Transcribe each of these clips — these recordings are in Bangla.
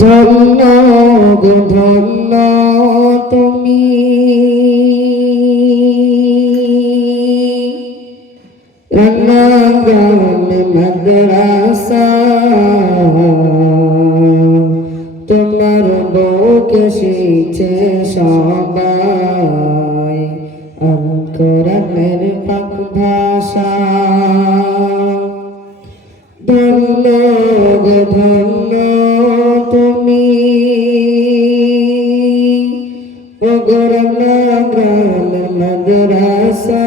ধন্য গো ধন্য তুমি রান্নাঘর মাদ্রাসা তোমার বুকে শিখছে সবাই আল কোরআনের পাক ভাষা। ধন্য গো ধন্য তুমি রান্নাঘর মাদ্রাসা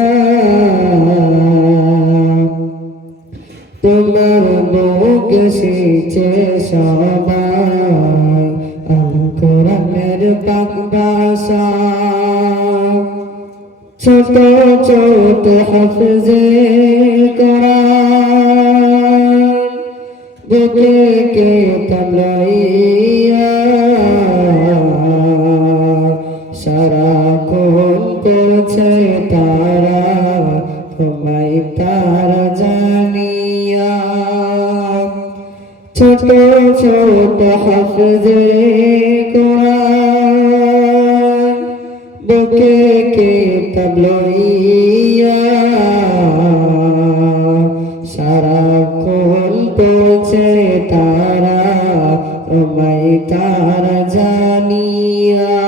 তোমার বুকে শিখছে সবাই আল কোরআনের পাক ভাষা। ছোট ছোট হাফেজে কোরআন বুকে কিতাব লইয়া সারাক্ষণ পড়ছে তারা তোমায় তারা জানিয়া। ছোট ছোট হাফেজে কোরআন বুকে কিতাব লইয়া সারাক্ষণ পড়ছে তারা তোমায় তারা জানিয়া।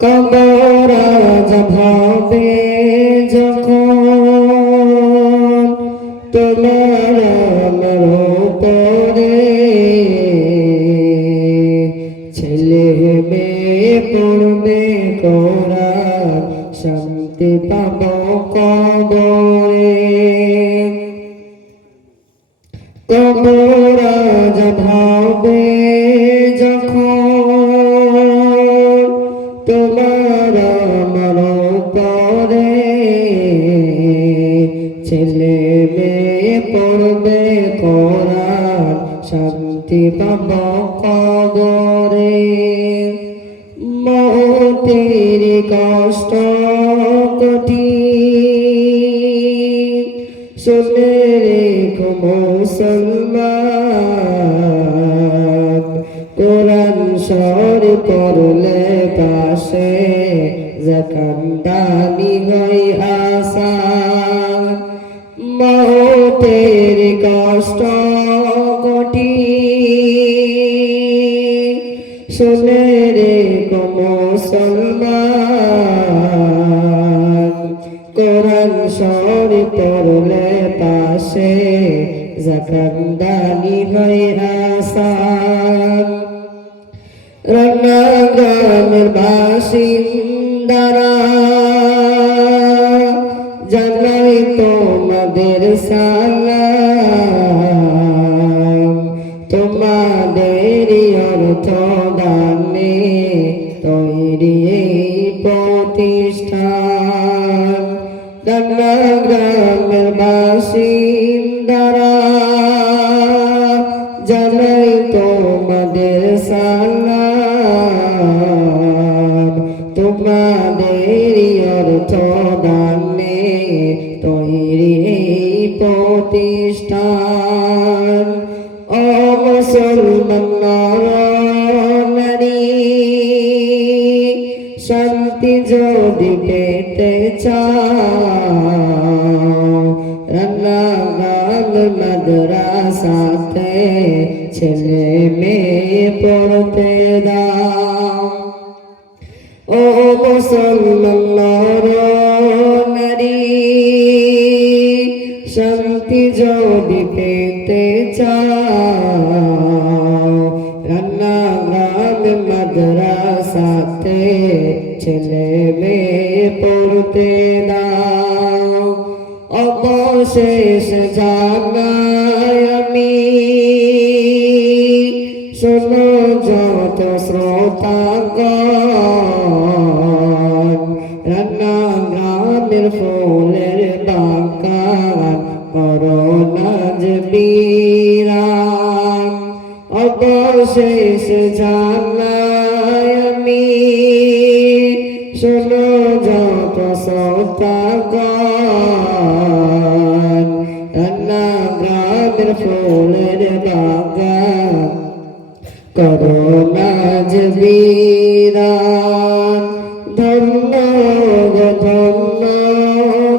কবর আযাব হবে যখন তোমার আমার উপরে ছেলে মেয়ে পড়বে কোরআন শান্তি পাব কবরে। কবর আযাব হবে যখন তোমার আমার উপরে ছেলে মেয়ে পড়বে কোরআন শান্তি পাব কবরে। মৌতের কষ্ট কঠিন শুনে রেখো মুসলমান কোরআন শরীফ পড়লে পাশে জাকান্দানি হই আসান। মৌতের কষ্ট কঠিন শুনে রেখো মুসলমান কোরআন শরীফ পড়লে পাশে জাকান্দানি হই আসান। রান্নাঘরের বাসিন্দারা জানাই তোমাদের সালাম। তোমাদের অর্থ দানে তৈরি এই প্রতিষ্ঠান। রান্নাঘরের বাসিন্দারা জানাই তোমাদের সালাম। তোমাদের অর্থ দানে তৈরি এই প্রতিষ্ঠান। ও মুসলমান নারী শান্তি যদি পেতে চাও রান্নাঘর মাদ্রাসাতে ছেলে মেয়ে পড়তে দাও। ও মুসলমান নারী শান্তি যদি পেতে চাও রান্নাঘর মাদ্রাসাতে ছেলে মেয়ে পড়তে দাও। অবশেষ জানাই আমি শোনো যত শ্রোতাগণ রান্নাঘরের ফুলের বাগান করো নাজ বিরাম। অবশেষ জানাই আমি শোনো যত শ্রোতাগণ রান্নাঘরের ফুলের বাগান করোনাজ বিরান ধন্য গো ধন্য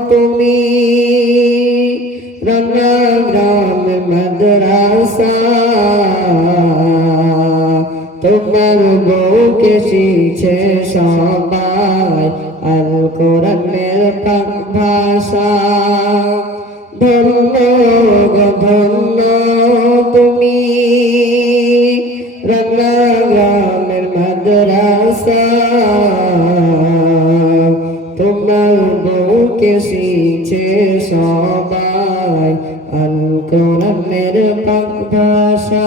তুমি রান্না গ্রাম মাদ্রাসা তোমার বউকে শিখছে সবাই আল কোরআনের পাক ভাষা ধন্য গো ধন্য তুমি রান্না গ্রামের মাদ্রাসা তোমার বউকে শিখছে সবাই আল কোরআনের পাক ভাষা।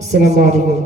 আসসালামু আলাইকুম।